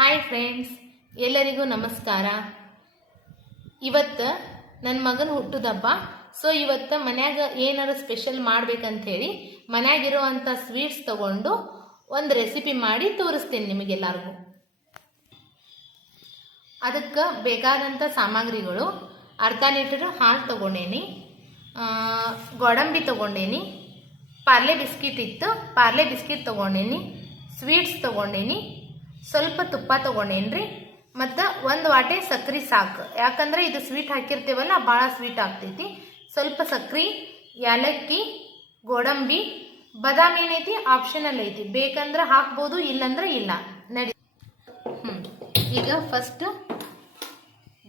Hi friends, ಎಲ್ಲರಿಗೂ ನಮಸ್ಕಾರ. ಇವತ್ತು ನನ್ನ ಮಗನ ಹುಟ್ಟುದಬ್ಬ. ಸೊ ಇವತ್ತು ಮನ್ಯಾಗ ಏನಾರು ಸ್ಪೆಷಲ್ ಮಾಡ್ಬೇಕಂತ ಹೇಳಿ ಮನ್ಯಾಗಿರುವಂಥ ಸ್ವೀಟ್ಸ್ ತಗೊಂಡು ಒಂದು ರೆಸಿಪಿ ಮಾಡಿ ತೋರಿಸ್ತೀನಿ ನಿಮಗೆಲ್ಲರಿಗೂ. ಅದಕ್ಕೆ ಬೇಕಾದಂಥ ಸಾಮಗ್ರಿಗಳು: ಅರ್ಧ ಲೀಟರ್ ಹಾಲು ತಗೊಂಡೇನಿ, ಗೋಡಂಬಿ ತಗೊಂಡೇನಿ, ಪಾರ್ಲೆ ಬಿಸ್ಕಿಟ್ ಇತ್ತು, ಪಾರ್ಲೆ ಬಿಸ್ಕಿಟ್ ತಗೊಂಡೇನಿ, ಸ್ವೀಟ್ಸ್ ತಗೊಂಡೇನಿ, ಸ್ವಲ್ಪ ತುಪ್ಪ ತಗೊಂಡೇನ್ರಿ, ಮತ್ತು ಒಂದು ವಾಟೆ ಸಕ್ರೆ ಸಾಕು. ಯಾಕಂದ್ರೆ ಇದು ಸ್ವೀಟ್ ಹಾಕಿರ್ತೀವಲ್ಲ, ಭಾಳ ಸ್ವೀಟ್ ಆಗ್ತೈತಿ. ಸ್ವಲ್ಪ ಸಕ್ರೆ, ಏಲಕ್ಕಿ, ಗೋಡಂಬಿ, ಬಾದಾಮಿ ಏನೈತಿ ಆಪ್ಷನಲ್ ಐತಿ, ಬೇಕಂದ್ರೆ ಹಾಕ್ಬೋದು, ಇಲ್ಲಂದ್ರೆ ಇಲ್ಲ, ನಡಿ. ಈಗ ಫಸ್ಟ್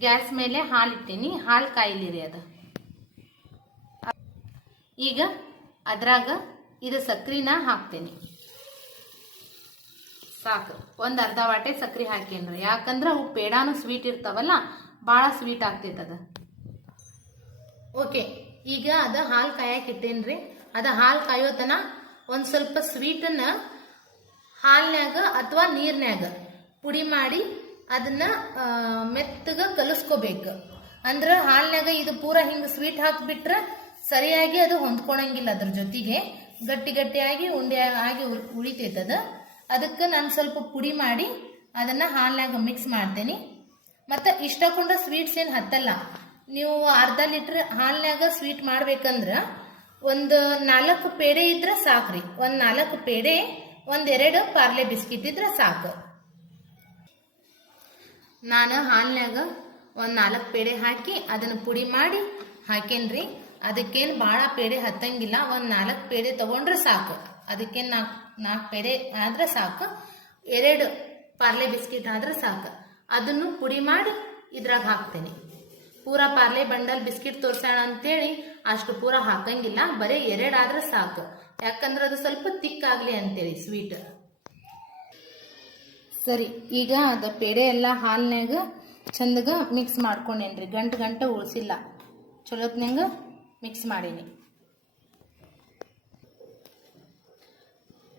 ಗ್ಯಾಸ್ ಮೇಲೆ ಹಾಲು ಇಟ್ಟೀನಿ, ಹಾಲು ಕಾಯಿಲಿರಿ. ಅದು ಈಗ ಅದ್ರಾಗ ಇದು ಸಕ್ರಿನ ಹಾಕ್ತೇನೆ. ಸಾಕು, ಒಂದು ಅರ್ಧ ವಾಟೆ ಸಕ್ರೆ ಹಾಕೇನ್ರಿ. ಯಾಕಂದ್ರೆ ಅವು ಪೇಡಾನು ಸ್ವೀಟ್ ಇರ್ತಾವಲ್ಲ, ಭಾಳ ಸ್ವೀಟ್ ಆಗ್ತೈತೆ ಅದು. ಓಕೆ, ಈಗ ಅದು ಹಾಲು ಕಾಯಕ್ಕೆ ಇಟ್ಟೇನ್ರಿ. ಅದು ಹಾಲು ಕಾಯೋತನ ಒಂದು ಸ್ವಲ್ಪ ಸ್ವೀಟನ್ನ ಹಾಲ್ನ್ಯಾಗ ಅಥವಾ ನೀರ್ನ್ಯಾಗ ಪುಡಿ ಮಾಡಿ ಅದನ್ನ ಮೆತ್ತಗ ಕಲಿಸ್ಕೋಬೇಕು. ಅಂದ್ರೆ ಹಾಲ್ನ್ಯಾಗ ಇದು ಪೂರ ಹಿಂಗೆ ಸ್ವೀಟ್ ಹಾಕಿಬಿಟ್ರೆ ಸರಿಯಾಗಿ ಅದು ಹೊಂದ್ಕೊಳಂಗಿಲ್ಲ, ಅದ್ರ ಜೊತೆಗೆ ಗಟ್ಟಿ ಗಟ್ಟಿಯಾಗಿ ಉಂಡೆ ಆಗಿ ಉಳಿತೈತದ. ಅದಕ್ಕೆ ನಾನು ಸ್ವಲ್ಪ ಪುಡಿ ಮಾಡಿ ಅದನ್ನು ಹಾಲ್ನ್ಯಾಗ ಮಿಕ್ಸ್ ಮಾಡ್ತೇನೆ. ಮತ್ತು ಇಷ್ಟಕೊಂಡ ಸ್ವೀಟ್ಸ್ ಏನು ಹತ್ತಲ್ಲ. ನೀವು ಅರ್ಧ ಲೀಟ್ರ್ ಹಾಲ್ನ್ಯಾಗ ಸ್ವೀಟ್ ಮಾಡ್ಬೇಕಂದ್ರೆ ಒಂದು 4 ಪೇಡೆ ಇದ್ರೆ ಸಾಕ್ರಿ. ಒಂದು 4 ಪೇಡೆ, 1-2 ಪಾರ್ಲೆ ಬಿಸ್ಕಿಟ್ ಇದ್ರೆ ಸಾಕು. ನಾನು ಹಾಲ್ನ್ಯಾಗ ಒಂದು 4 ಪೇಡೆ ಹಾಕಿ ಅದನ್ನು ಪುಡಿ ಮಾಡಿ ಹಾಕೇನ್ರಿ. ಅದಕ್ಕೇನು ಭಾಳ ಪೇಡೆ ಹತ್ತಂಗಿಲ್ಲ, ಒಂದು 4 ಪೇಡೆ ತಗೊಂಡ್ರೆ ಸಾಕು. ಅದಕ್ಕೇನು 4 ಪೇಡೆ ಆದ್ರೆ ಸಾಕು. 2 ಪಾರ್ಲೆ ಬಿಸ್ಕಿಟ್ ಆದ್ರೆ ಸಾಕು. ಅದನ್ನು ಪುಡಿ ಮಾಡಿ ಇದ್ರಾಗ ಹಾಕ್ತೇನೆ. ಪೂರ ಪಾರ್ಲೆ ಬಂಡಲ್ ಬಿಸ್ಕಿಟ್ ತೋರ್ಸೋಣ ಅಂತೇಳಿ ಅಷ್ಟು ಪೂರ ಹಾಕಂಗಿಲ್ಲ, ಬರೀ 2 ಆದ್ರೆ ಸಾಕು. ಯಾಕಂದ್ರೆ ಅದು ಸ್ವಲ್ಪ ತಿಕ್ಕಾಗ್ಲಿ ಅಂತೇಳಿ ಸ್ವೀಟ್. ಸರಿ, ಈಗ ಅದು ಪೇಡೆ ಎಲ್ಲ ಹಾಲ್ನ್ಯಾಗ ಚಂದಗ ಮಿಕ್ಸ್ ಮಾಡ್ಕೊಂಡೇನ್ರಿ. ಗಂಟು ಉಳಿಸಿಲ್ಲ, ಚಲೋತ್ನಂಗ ಮಿಕ್ಸ್ ಮಾಡೀನಿ.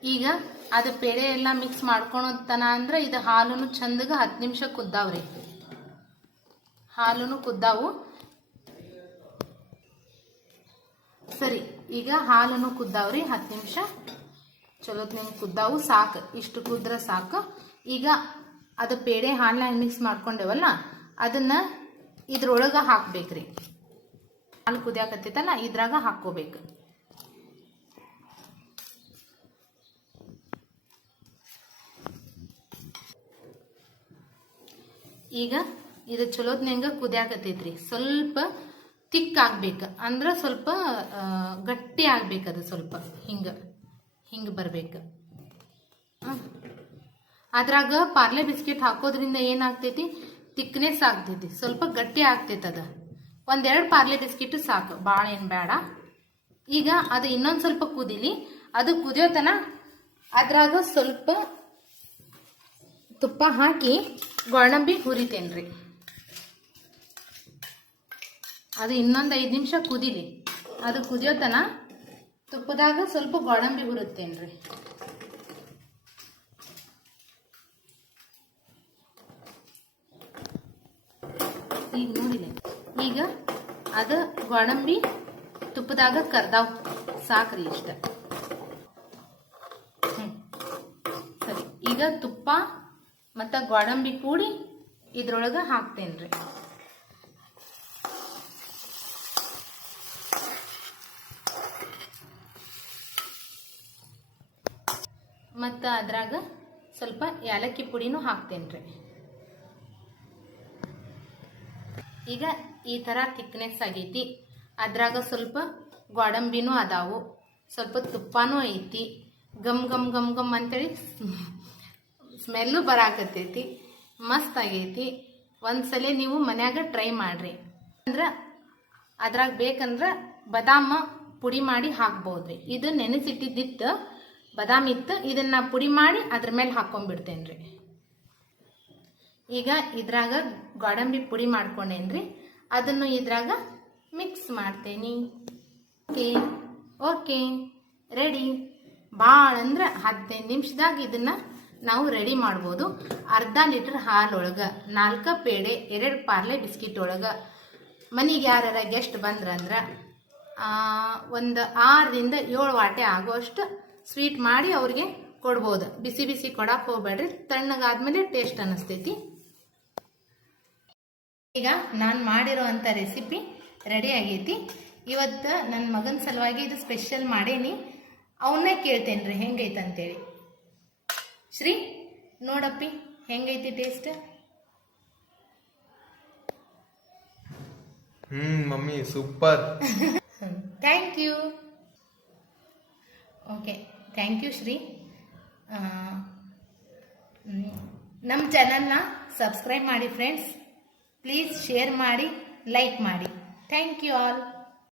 ಈಗ ಅದು ಪೇಡೆ ಎಲ್ಲ ಮಿಕ್ಸ್ ಮಾಡ್ಕೊಳತನ ಅಂದ್ರೆ ಇದು ಹಾಲುನು ಚಂದಗ 10 ನಿಮಿಷ ಕುದ್ದಾವ್ರಿ. ಹಾಲುನು ಕುದ್ದಾವು. ಸರಿ, ಈಗ ಹಾಲುನು ಕುದ್ದಾವ್ರಿ 10 ನಿಮಿಷ ಚಲೋತ್ನಂಗ ಕುದ್ದಾವು. ಸಾಕು, ಇಷ್ಟು ಕುದ್ರೆ ಸಾಕು. ಈಗ ಅದು ಪೇಡೆ ಹಾಲ್ನಾಗ ಮಿಕ್ಸ್ ಮಾಡ್ಕೊಂಡೇವಲ್ಲ, ಅದನ್ನ ಇದ್ರೊಳಗೆ ಹಾಕ್ಬೇಕ್ರಿ. ಹಾಲು ಕುದಿಯಾಕತ್ತೈತಲ್ಲ, ಇದ್ರಾಗ ಹಾಕ್ಕೋಬೇಕು. ಈಗ ಇದು ಚಲೋತ್ನಂಗ ಕುದಿಯಾಕತ್ತೈತ್ರಿ. ಸ್ವಲ್ಪ ತಿಕ್ ಆಗ್ಬೇಕು, ಅಂದ್ರೆ ಸ್ವಲ್ಪ ಗಟ್ಟಿ ಆಗ್ಬೇಕು. ಅದು ಸ್ವಲ್ಪ ಹಿಂಗೆ ಬರ್ಬೇಕು. ಅದ್ರಾಗ ಪಾರ್ಲೆ ಬಿಸ್ಕಿಟ್ ಹಾಕೋದ್ರಿಂದ ಏನಾಗ್ತೈತಿ, ತಿಕ್ನೆಸ್ ಆಗ್ತೈತಿ, ಸ್ವಲ್ಪ ಗಟ್ಟಿ ಆಗ್ತೈತಿ. ಅದು 1-2 ಪಾರ್ಲೆ ಬಿಸ್ಕಿಟ್ ಸಾಕು, ಭಾಳ ಏನು ಬೇಡ. ಈಗ ಅದು ಇನ್ನೊಂದು ಸ್ವಲ್ಪ ಕುದಿಲಿ. ಅದು ಕುದಿಯೋತನ ಅದ್ರಾಗ ಸ್ವಲ್ಪ ತುಪ್ಪ ಹಾಕಿ ಗೋಡಂಬಿ ಹುರಿತೇನ್ರಿ. ಅದು ಇನ್ನೊಂದು 5 ನಿಮಿಷ ಕುದಿಲಿ. ಅದು ಕುದಿಯೋತನ ತುಪ್ಪದಾಗ ಸ್ವಲ್ಪ ಗೋಡಂಬಿ ಹುರುತ್ತೇನ್ರಿ. ಈಗ ನೋಡಿಲ್ಲ, ಈಗ ಅದು ಗೋಡಂಬಿ ತುಪ್ಪದಾಗ ಕರ್ದಾವ್, ಸಾಕ್ರಿ ಇಷ್ಟ. ಸರಿ, ಈಗ ತುಪ್ಪ ಮತ್ತು ಗೋಡಂಬಿ ಕೂಡಿ ಇದ್ರೊಳಗೆ ಹಾಕ್ತೇನ್ರಿ. ಮತ್ತು ಅದ್ರಾಗ ಸ್ವಲ್ಪ ಏಲಕ್ಕಿ ಪುಡಿನೂ ಹಾಕ್ತೇನ್ರಿ. ಈಗ ಈ ಥರ ಥಿಕ್ನೆಸ್ ಆಗೈತಿ. ಅದ್ರಾಗ ಸ್ವಲ್ಪ ಗೋಡಂಬಿನೂ ಅದಾವು, ಸ್ವಲ್ಪ ತುಪ್ಪನೂ ಐತಿ. ಗಮ್ ಗಮ್ ಗಮ್ ಗಮ್ ಅಂತೇಳಿ ಸ್ಮೆಲ್ಲು ಬರಾಕತ್ತೈತಿ. ಮಸ್ತ್ ಆಗೈತಿ. ಒಂದ್ಸಲ ನೀವು ಮನ್ಯಾಗ ಟ್ರೈ ಮಾಡ್ರಿ. ಅಂದ್ರೆ ಅದ್ರಾಗ ಬೇಕಂದ್ರೆ ಬಾದಾಮ ಪುಡಿ ಮಾಡಿ ಹಾಕ್ಬೋದ್ರಿ. ಇದು ನೆನೆಸಿಟ್ಟಿದ್ದಿತ್ತು ಬಾದಾಮಿ ಇತ್ತು, ಇದನ್ನ ಪುಡಿ ಮಾಡಿ ಅದ್ರ ಮೇಲೆ ಹಾಕೊಂಡ್ಬಿಡ್ತೇನ್ರಿ. ಈಗ ಇದ್ರಾಗ ಗೋಡಂಬಿ ಪುಡಿ ಮಾಡ್ಕೊಂಡೇನ್ರಿ, ಅದನ್ನು ಇದ್ರಾಗ ಮಿಕ್ಸ್ ಮಾಡ್ತೇನೆ. Okay ready. ಭಾಳ ಅಂದ್ರೆ 15 ನಿಮಿಷದಾಗ ಇದನ್ನ ನಾವು ರೆಡಿ ಮಾಡ್ಬೋದು. ಅರ್ಧ ಲೀಟರ್ ಹಾಲೊಳಗೆ 4 ಪೇಡೆ 2 ಪಾರ್ಲೆ ಬಿಸ್ಕಿಟ್ ಒಳಗೆ ಮನೆಗೆ ಯಾರ ಗೆಸ್ಟ್ ಬಂದ್ರಂದ್ರೆ ಒಂದು 6ರಿಂದ 7 ವಾಟೆ ಆಗೋಷ್ಟು ಸ್ವೀಟ್ ಮಾಡಿ ಅವ್ರಿಗೆ ಕೊಡ್ಬೋದು. ಬಿಸಿ ಬಿಸಿ ಕೊಡಕ್ಕೆ ಹೋಗ್ಬೇಡ್ರಿ, ತಣ್ಣಗಾದ್ಮೇಲೆ ಟೇಸ್ಟ್ ಅನ್ನಿಸ್ತೈತಿ. ಈಗ ನಾನು ಮಾಡಿರೋವಂಥ ರೆಸಿಪಿ ರೆಡಿ ಆಗೈತಿ. ಇವತ್ತು ನನ್ನ ಮಗನ ಸಲುವಾಗಿ ಇದು ಸ್ಪೆಷಲ್ ಮಾಡೇನಿ. ಅವನ್ನೇ ಕೇಳ್ತೇನೆ ರೀ ಹೆಂಗೈತೆ ಅಂತೇಳಿ. ಶ್ರೀ ನೋಡಪ್ಪಿ ಹೆಂಗೈತಿ taste? Mummy super. Thank you. Okay, thank you Shri. ನಮ್ಮ ಚಾನಲ್ನ ಸಬ್ಸ್ಕ್ರೈಬ್ ಮಾಡಿ ಫ್ರೆಂಡ್ಸ್. ಪ್ಲೀಸ್ ಶೇರ್ ಮಾಡಿ, ಲೈಕ್ ಮಾಡಿ. Thank you all.